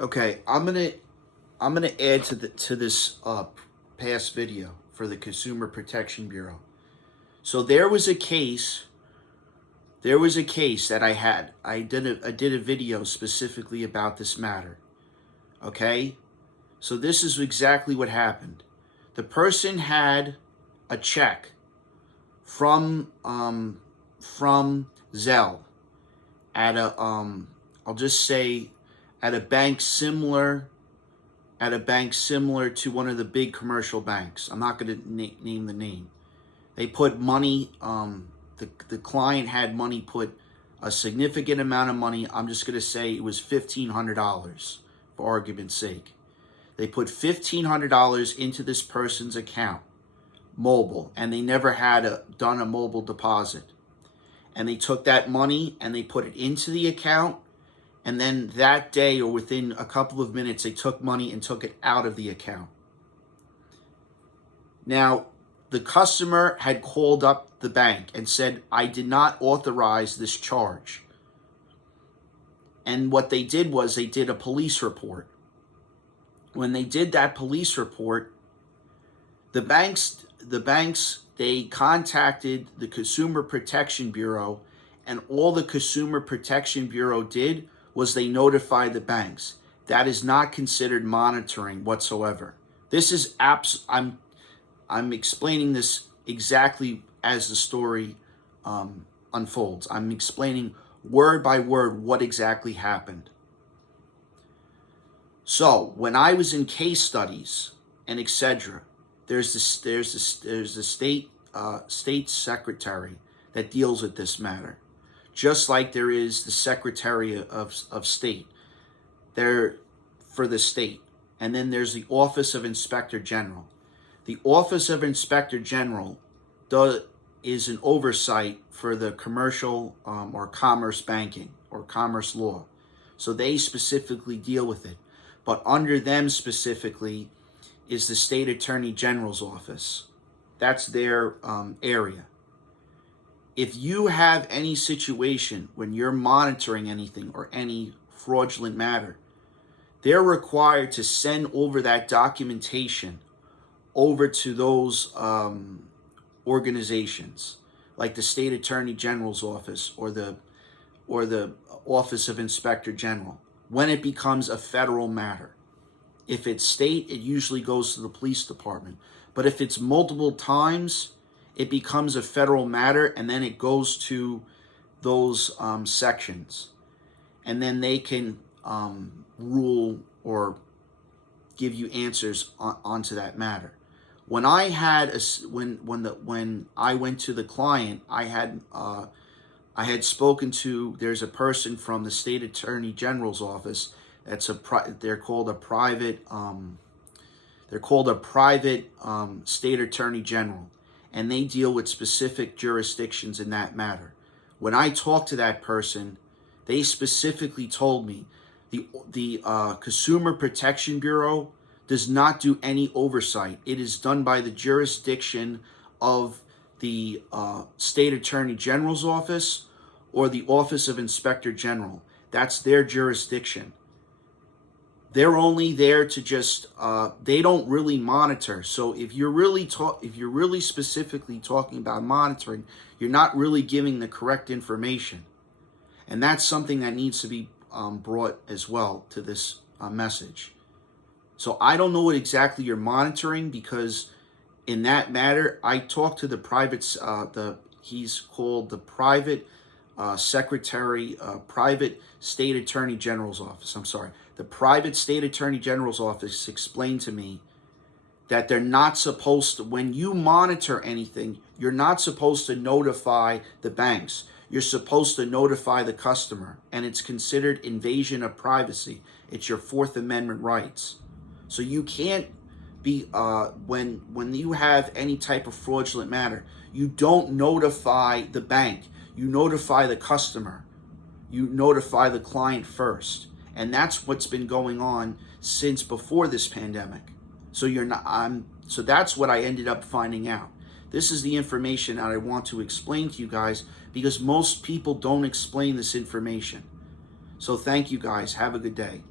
Okay, I'm gonna add to this past video for the Consumer Protection Bureau. So there was a case that I had. I did a video specifically about this matter. Okay, so this is exactly what happened. The person had a check from Zelle at a I'll just say at a bank similar to one of the big commercial banks. I'm not going to name the name. They put money. The client had money put a significant amount of money. I'm just going to say it was $1,500 for argument's sake. They put $1,500 into this person's account, mobile, and they never had done a mobile deposit. And they took that money and they put it into the account. And then that day or within a couple of minutes, they took money and took it out of the account. Now, the customer had called up the bank and said, I did not authorize this charge. And what they did was they did a police report. When they did that police report, the banks, they contacted the Consumer Protection Bureau, and all the Consumer Protection Bureau did was they notified the banks. That is not considered monitoring whatsoever. This is I'm explaining this exactly as the story unfolds. I'm explaining word by word what exactly happened. So when I was in case studies and etc., there's the state secretary that deals with this matter, just like there is the Secretary of State there for the state, and then there's the Office of Inspector General. The Office of Inspector General is an oversight for the commercial or commerce banking or commerce law. So they specifically deal with it. But under them specifically is the State Attorney General's office. That's their area. If you have any situation when you're monitoring anything or any fraudulent matter, they're required to send over that documentation over to those organizations, like the State Attorney General's office or the Office of Inspector General, when it becomes a federal matter. If it's state, it usually goes to the police department. But if it's multiple times, it becomes a federal matter, and then it goes to those sections. And then they can rule or give you answers onto that matter. When I had when I went to the client, I had spoken to. There's a person from the State Attorney General's office. They're called a private State Attorney General, and they deal with specific jurisdictions in that matter. When I talked to that person, they specifically told me the Consumer Protection Bureau does not do any oversight. It is done by the jurisdiction of the State Attorney General's office or the Office of Inspector General. That's their jurisdiction. They're only there to just they don't really monitor. So if you're really specifically talking about monitoring, you're not really giving the correct information. And that's something that needs to be brought as well to this message. So I don't know what exactly you're monitoring, because in that matter, I talked to the private, he's called the private private State Attorney General's office. I'm sorry. The private State Attorney General's office explained to me that they're not supposed to, when you monitor anything, you're not supposed to notify the banks. You're supposed to notify the customer, and it's considered invasion of privacy. It's your Fourth Amendment rights. So you can't be, when you have any type of fraudulent matter, you don't notify the bank. You notify the customer. You notify the client first. And that's what's been going on since before this pandemic. So so that's what I ended up finding out. This is the information that I want to explain to you guys, because most people don't explain this information. So thank you guys. Have a good day.